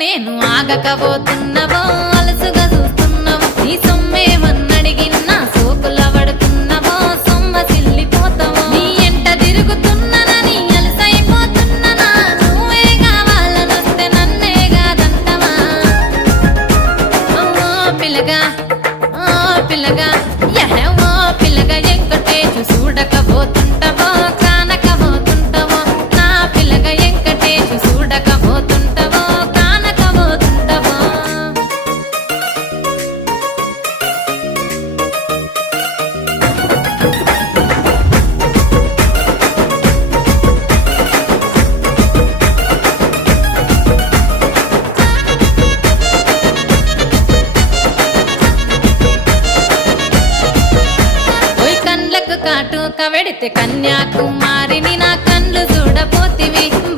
నేను ఆగకపోతున్నవో అలసుగా చూస్తున్నవో నీ సొమ్మేమన్నడిగిన్నా సోకుల పడుతున్నవో సొమ్మ సిల్లిపోతావో నీ ఎంట తిరుగుతున్ననని అలసైపోతున్ననా నువ్వే కావాలనొస్తే నన్నే కాదంటవా ఓ పిల్లగా పిల్లగా యహో పిల్లగా ఎంకటేశు చూడకపోతుంటవో కానకపోతుంటవో నా పిల్లగా ఎంకటేశు చూడకపోతుంటవో కానకపోతుంటవో ఓయ్ కండ్లకు కాటుక వెడితే కన్యాకుమారి